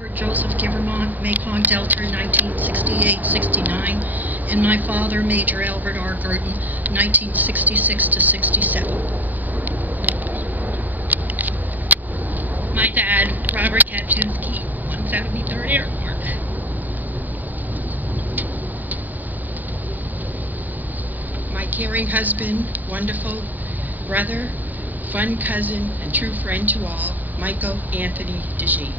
Robert Joseph Givermont, Mekong Delta, 1968-69, and my father, Major Albert R. Gurdon, 1966-67. My dad, Robert Kapczynski, 173rd Airport. My caring husband, wonderful brother, fun cousin, and true friend to all, Michael Anthony DeGee.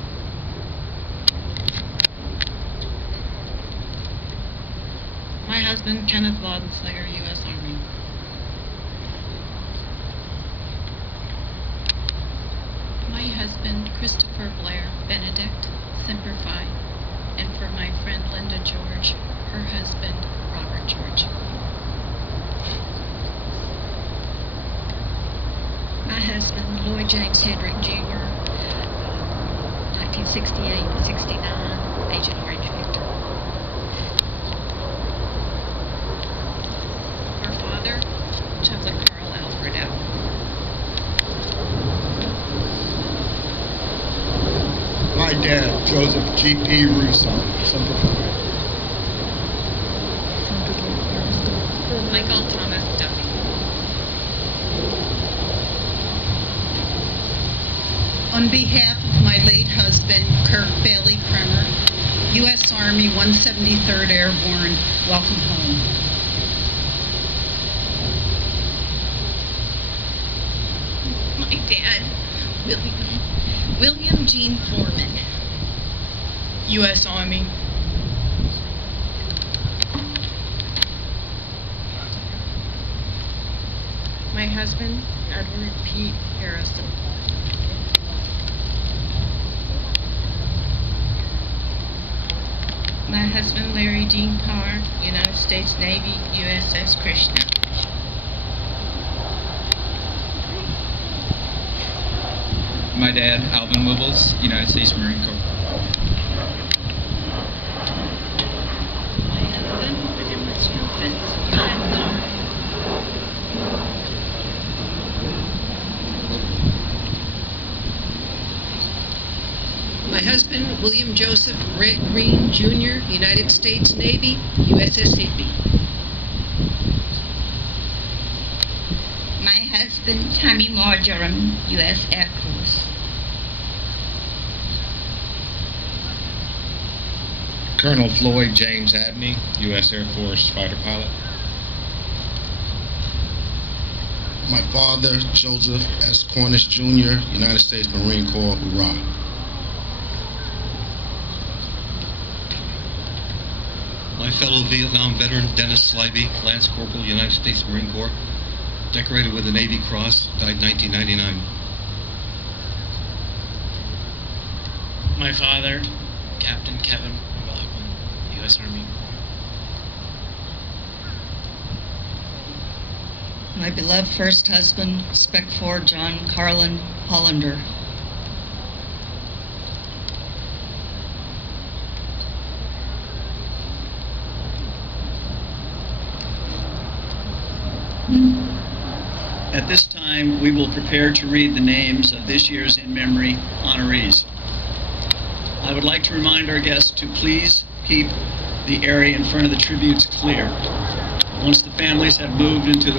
My husband, Kenneth Laudenslager, U.S. Army. My husband, Christopher Blair Benedict, Semper Fi, and for my friend Linda George, her husband, Robert George. My husband, Lloyd James Hedrick Jr., 1968-69, Agent Orange Victor. Our father, Joseph Carl Alfred L. My dad, Joseph G.P. Russo, Semper Fi. Michael Thomas Duffy. On behalf of my late husband, Kirk Bailey Kremer, U.S. Army 173rd Airborne, welcome home. My dad, William Gene Foreman, U.S. Army. My husband, Edward P. Harrison. My husband, Larry Dean Carr, United States Navy, USS Krishna. My dad, Alvin Wibbles, United States Marine Corps. My husband, William Stevens, U.S. Army. My husband, William Joseph Red Green Jr., United States Navy, USS Higbee. My husband, Tommy Marjoram, U.S. Air Force. Colonel Floyd James Abney, U.S. Air Force fighter pilot. My father, Joseph S. Cornish Jr., United States Marine Corps, hoorah. My fellow Vietnam veteran, Dennis Slivey, Lance Corporal, United States Marine Corps, decorated with the Navy Cross, died 1999. My father, Captain Kevin McLaughlin, U.S. Army. My beloved first husband, Spec 4 John Carlin Hollander. At this time, we will prepare to read the names of this year's In Memory honorees. I would like to remind our guests to please keep the area in front of the tributes clear. Once the families have moved into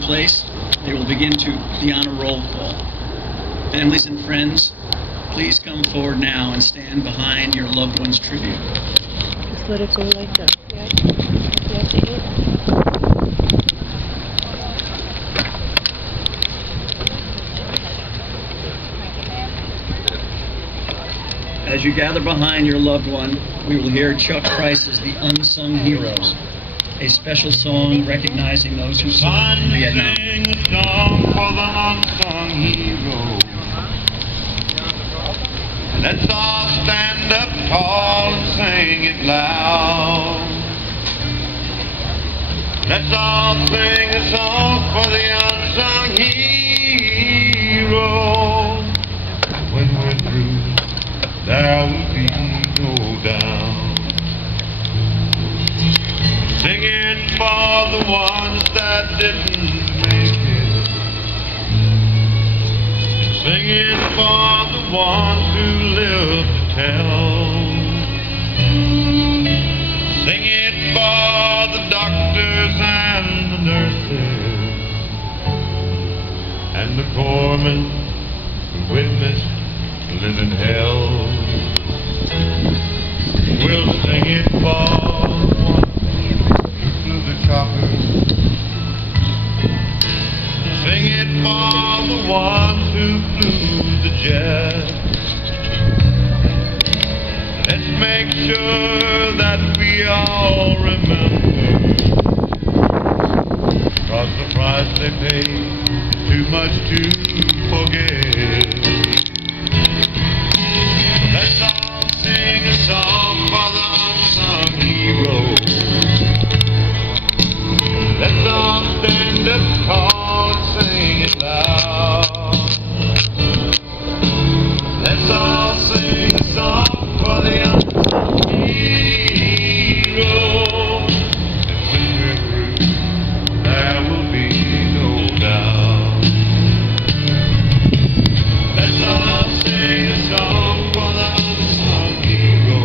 place, they will begin the honor roll call. Families and friends, please come forward now and stand behind your loved one's tribute. Just let it go like that. As you gather behind your loved one, we will hear Chuck Price's The Unsung Heroes, a special song recognizing those who served in Vietnam. Sing a song for the unsung heroes. Let's all stand up tall and sing it loud. Let's all sing a song for the unsung heroes. When we're through, there will be no doubt. Sing it for the ones that didn't make it. Sing it for the ones who live to tell. woman who witnessed living hell. We'll sing it for the one who flew the chopper. Sing it for the one who flew the jet. Let's make sure that we all remember, 'cause the price they pay is too much to forget. Let's all sing a song for the unsung hero. Let's all stand up tall and sing it loud. Let's all sing a song for the unsung hero. And when we're through, there will be no doubt. Let's all sing a song for the unsung hero.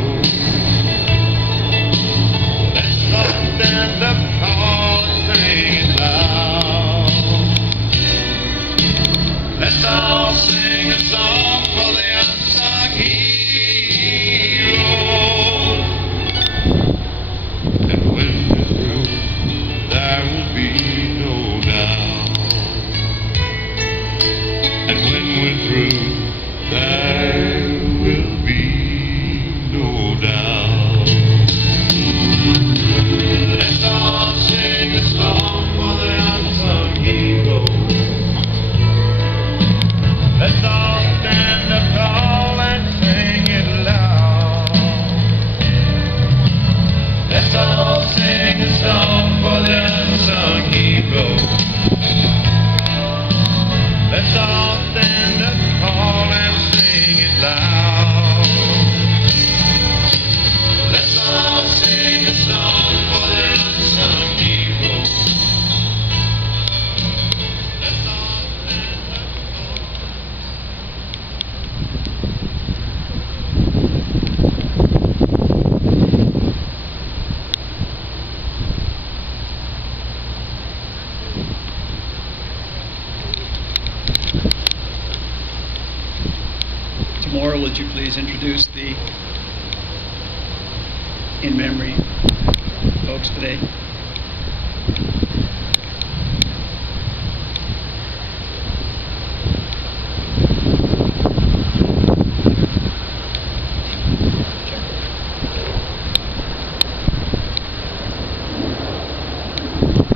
Let's all stand up tall and sing it loud. Let's all sing a song for the unsung hero. And when we're through, there will be no doubt. And when we're through, there will be no doubt. Let's all sing a song for the unsung hero. Let's all stand up tall and sing it loud. Let's all sing a song for the unsung hero. Let's all stand up tall and sing it loud. Let's all sing a song for the unsung hero. Let's all stand up tall. Tamora, would you please introduce the in memory folks today?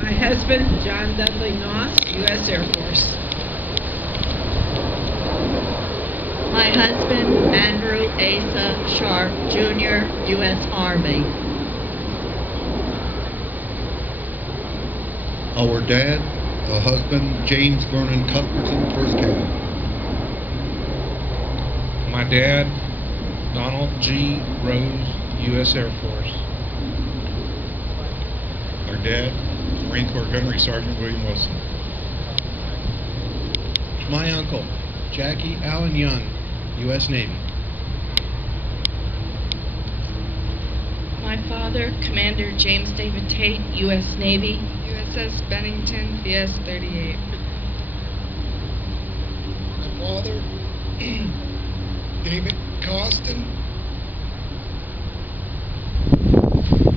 My husband, John Dudley Noss, U.S. Air Force. My husband, Andrew Asa Sharp, Jr., U.S. Army. Our dad, husband, James Vernon Cuthbertson, First Cabin. My dad, Donald G. Rose, U.S. Air Force. Our dad, Marine Corps Gunnery Sergeant William Wilson. My uncle, Jackie Allen Young, U.S. Navy. My father, Commander James David Tate, U.S. Navy. USS Bennington, VS 38. My father, David Costin.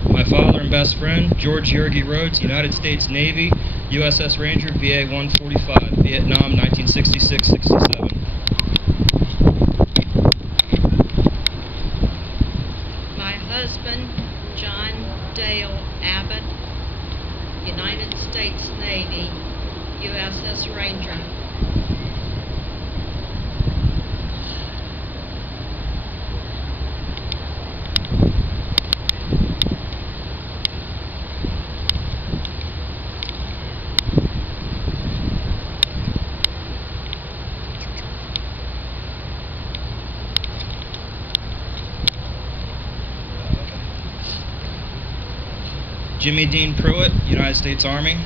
My father and best friend, George Yergy Rhodes, United States Navy, USS Ranger, VA 145, Vietnam, 1966-67. My husband, John Dale Abbott, United States Navy, USS Ranger. Jimmy Dean Pruitt, United States Army.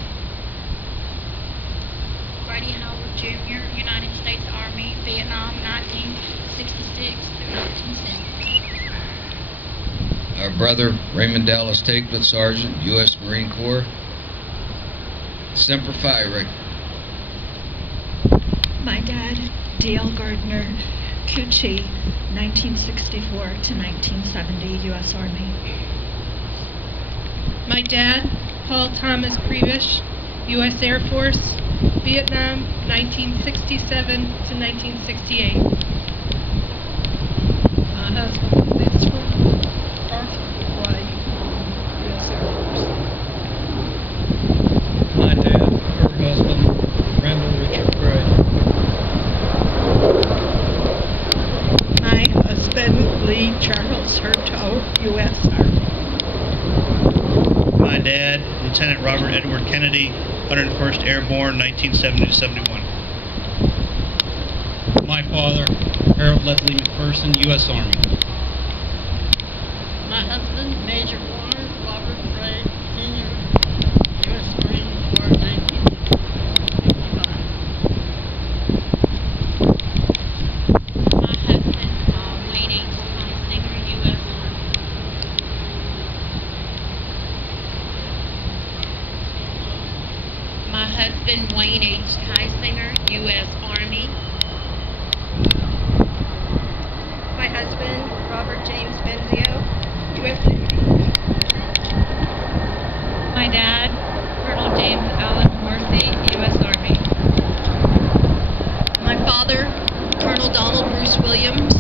Brady Howard Jr., United States Army, Vietnam, 1966 through 1970. Our brother, Raymond Dallas Takelet, Sergeant, U.S. Marine Corps. Semper Fi, Rick. My dad, D.L. Gardner, Q.T., 1964 to 1970, U.S. Army. My dad, Paul Thomas Prevish, U.S. Air Force, Vietnam, 1967 to 1968. My husband, Fitzgerald Arthur Clay, U.S. Air Force. My dad, her husband, Randall Richard Gray. My husband, Lee Charles Herto, U.S. Army. My dad, Lieutenant Robert Edward Kennedy, 101st Airborne, 1970 to 71. My father, Harold Leslie McPherson, U.S. Army. My husband, Major Warner Robert Gray, Sr., U.S. Marine Corps, 1965. My husband, Wayne H. Singer, U.S. Army. My husband, Wayne H. Singer, U.S. Army. My husband, Robert James Benzio, U.S. Navy. My dad, Colonel James Allen Horsey, U.S. Army. My father, Colonel Donald Bruce Williams,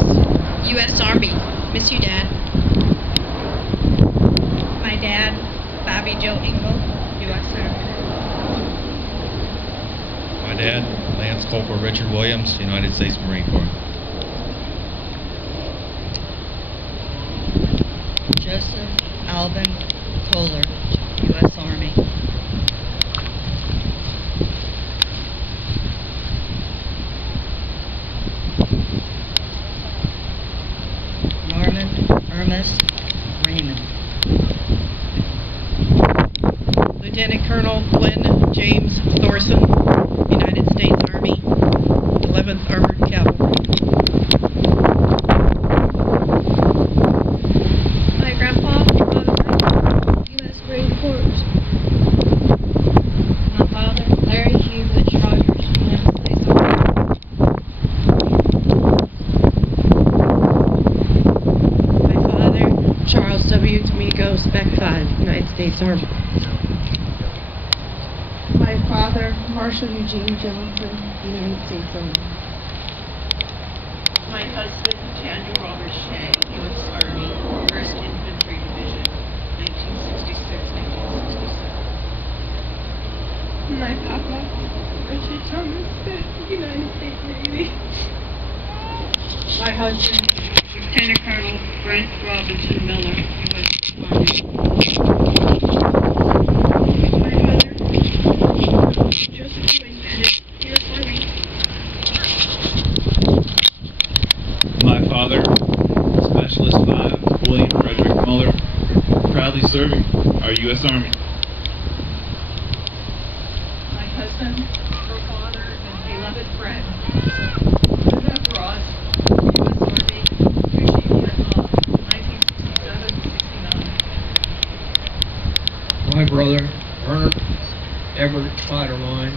U.S. Army. Miss you, Dad. My dad, Bobby Joe Ingle, U.S. Army. My dad, Lance Corporal Richard Williams, United States Marine Corps. Joseph Alvin Kohler, U.S. Army. Norman Ernest Raymond. Lieutenant Colonel Glenn James Thorson, United States Army, 11th Armored Cavalry. My grandpa, Father U.S. Marine Corps. My father, Larry Hughes Rogers, United States Army. My father, Charles W. D'Amico, Spec 5, United States Army. My father, Marshal Eugene Johnson, United States Army. My husband, Daniel Robert Shea, U.S. Army, 1st Infantry Division, 1966-1967. My papa, Richard Thomas, United States Navy. My husband, Lieutenant Colonel Brent Robinson Miller, U.S. Army. My mother, Joseph Wayne Bennett, U.S. Army. My father, Specialist 5, William Frederick Muller, proudly serving our U.S. Army. my husband, her father, and beloved friend, Elizabeth Ross, U.S. Army, Sushi, Vietnam, 1967-69. My brother, Werner Everett Spiderline,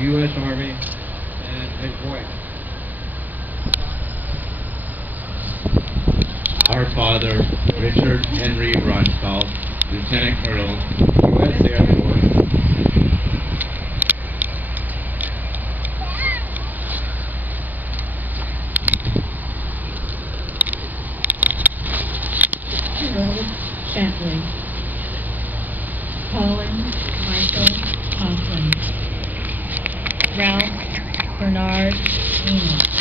U.S. Army, and his wife. Our father, Richard Henry Ronstadt, Lieutenant Colonel, U.S. Air Force. Harold Bentley. Colin Michael Coughlin. Ralph Bernard Enoch.